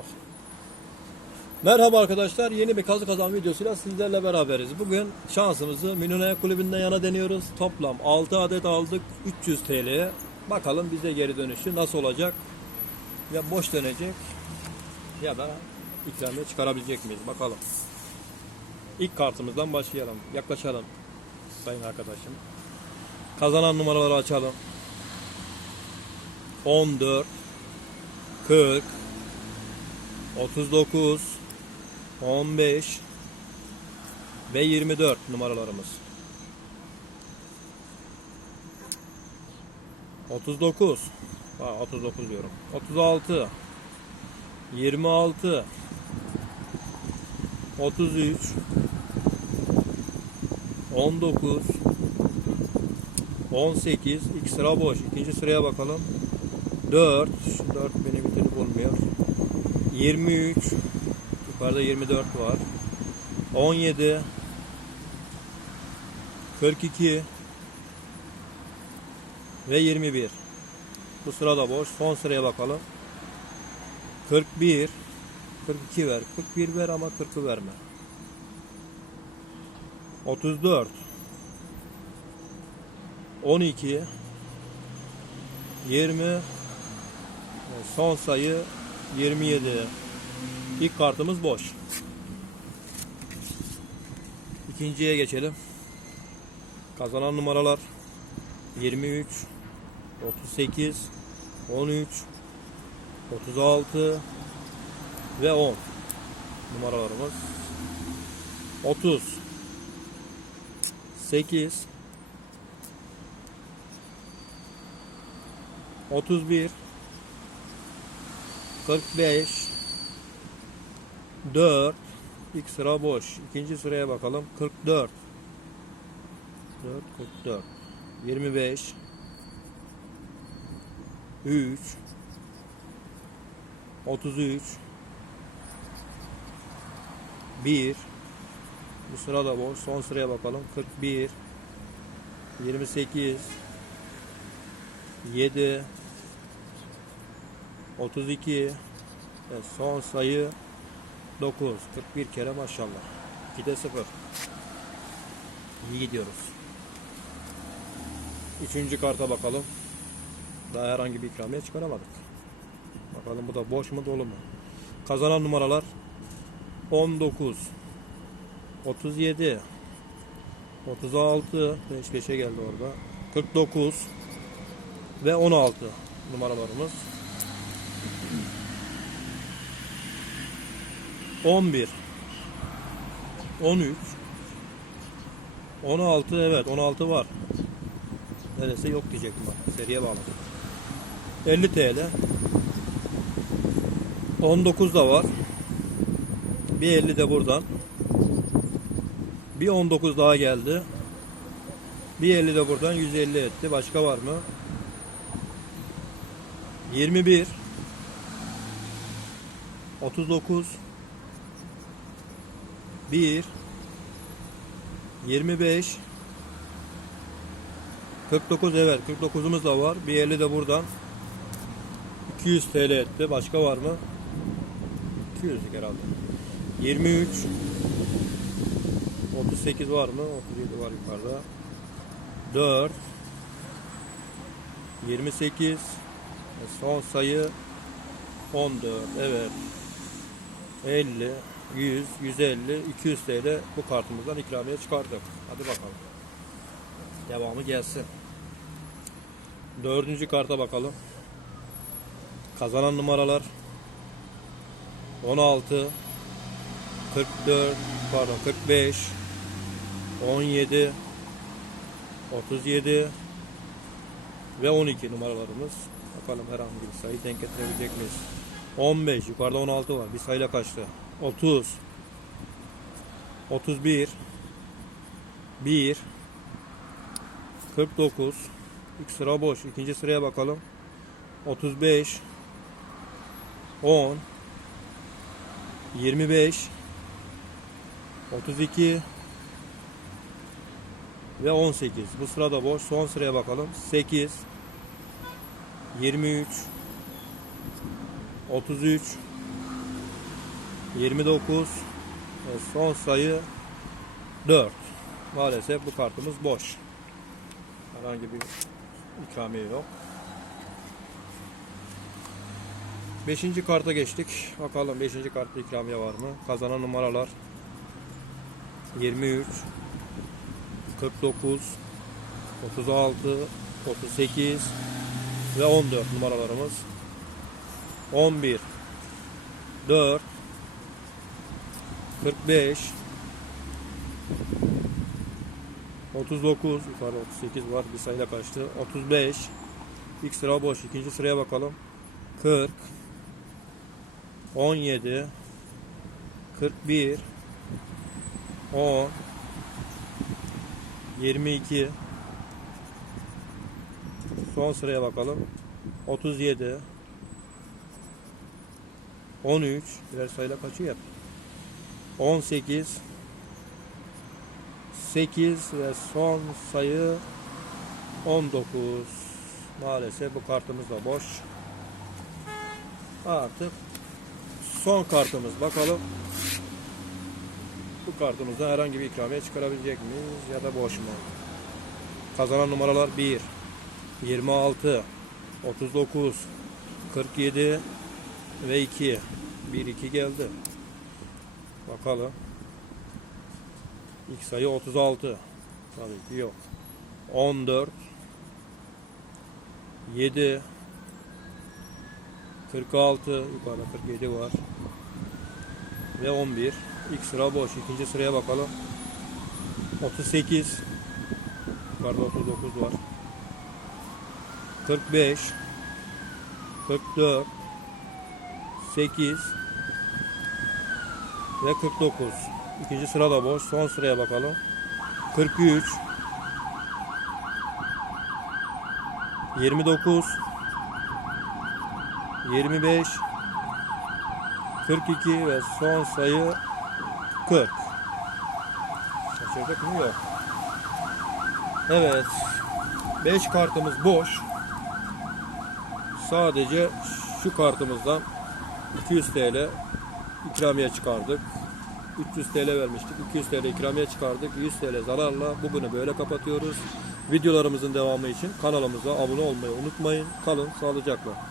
bakalım. Merhaba arkadaşlar. Yeni bir kazı kazan videosuyla sizlerle beraberiz. Bugün şansımızı Minunaya kulübünden yana deniyoruz. Toplam 6 adet aldık 300 TL'ye. Bakalım bize geri dönüşü nasıl olacak? Ya boş dönecek ya da ikramiye çıkarabilecek miyiz? Bakalım. İlk kartımızdan başlayalım. Yaklaşalım sayın arkadaşım. Kazanan numaraları açalım. 14 40 39 15 ve 24 numaralarımız. 39 ha, 39 diyorum. 36 26 33 19 18 ilk sıra boş. İkinci sıraya bakalım. 4 şu 4 beni bir türlü bulmuyor. 23 yukarıda 24 var. 17 42 ve 21. Bu sırada boş. Son sıraya bakalım. 41 42 ver. 41 ver ama 40'ı verme. 34 12 20 son sayı 27 İlk kartımız boş. İkinciye geçelim. Kazanan numaralar 23 38 13 36 ve 10 numaralarımız 30 8 31 45 4 ilk sıra boş. İkinci sıraya bakalım. 44 4 44 25 3 33 1 bu sırada boş. Son sıraya bakalım. 41 28 7 32 ve son sayı 9 41 kere maşallah. 2'de 0 iyi gidiyoruz. Üçüncü karta bakalım. Daha herhangi bir ikramiye çıkaramadık. Bakalım bu da boş mu dolu mu? Kazanan numaralar 19 37 36 5 5'e geldi orada. 49 ve 16 numaralarımız 11 13 16 evet 16 var. Neredeyse yok diyecektim bak. Seriye bağladım. 50 TL 19 da var. Bir 50 de buradan. Bir 19 daha geldi. Bir 50 de buradan 150 etti. Başka var mı? 21 39 1 25 49 evet 49'umuz da var. Bir 50 de buradan. 200 TL etti. Başka var mı? 200 herhalde. 23 38 var mı? 37 var yukarıda. 4 28 Son sayı 14. Evet. 50, 100, 150, 200 TL bu kartımızdan ikramiye çıkardık. Hadi bakalım. Devamı gelsin. Dördüncü karta bakalım. Kazanan numaralar 16 44 pardon 45 17 37 ve 12 numaralarımız. Bakalım herhangi bir sayı denk getirebilecek miyiz? 15 yukarıda 16 var. Bir sayıyla kaçtı? 30 31 1 49 İlk sıra boş. İkinci sıraya bakalım. 35 10 25 32 ve 18. Bu sırada boş. Son sıraya bakalım. 8 23 33 29 ve son sayı 4. Maalesef bu kartımız boş. Herhangi bir ikramiye yok. Beşinci karta geçtik. Bakalım beşinci kartta ikramiye var mı? Kazanan numaralar 23 49 36 38 ve 14 numaralarımız 11 4 45 39 yukarıda 38 var. Bir sayıyla kaçtı. 35 ilk sıra boş. İkinci sıraya bakalım. 40 17 41 10 22 son sıraya bakalım. 37 13 birer sayıyla kaçıyor 18 8 ve son sayı 19 maalesef bu kartımız da boş. Artık son kartımız. Bakalım bu kartımızda herhangi bir ikramiye çıkarabilecek miyiz ya da boş mu? Kazanan numaralar 1 26 39 47 ve 2 1 2 geldi bakalım. İlk sayı 36 tabii ki yok. 14 7 46 yukarıda 47 var. Ve 11 ilk sıra boş. İkinci sıraya bakalım. 38 yukarıda 39 var. 45 44 8 ve 49 ikinci sıra da boş son sıraya bakalım 43 29 25 42 ve son sayı 40 Kaçırdık mı? Yok. Evet. 5 kartımız boş. Sadece şu kartımızdan 200 TL ikramiye çıkardık. 300 TL vermiştik. 200 TL ikramiye çıkardık. 100 TL zararla bugünü böyle kapatıyoruz. Videolarımızın devamı için kanalımıza abone olmayı unutmayın. Kalın sağlıcakla.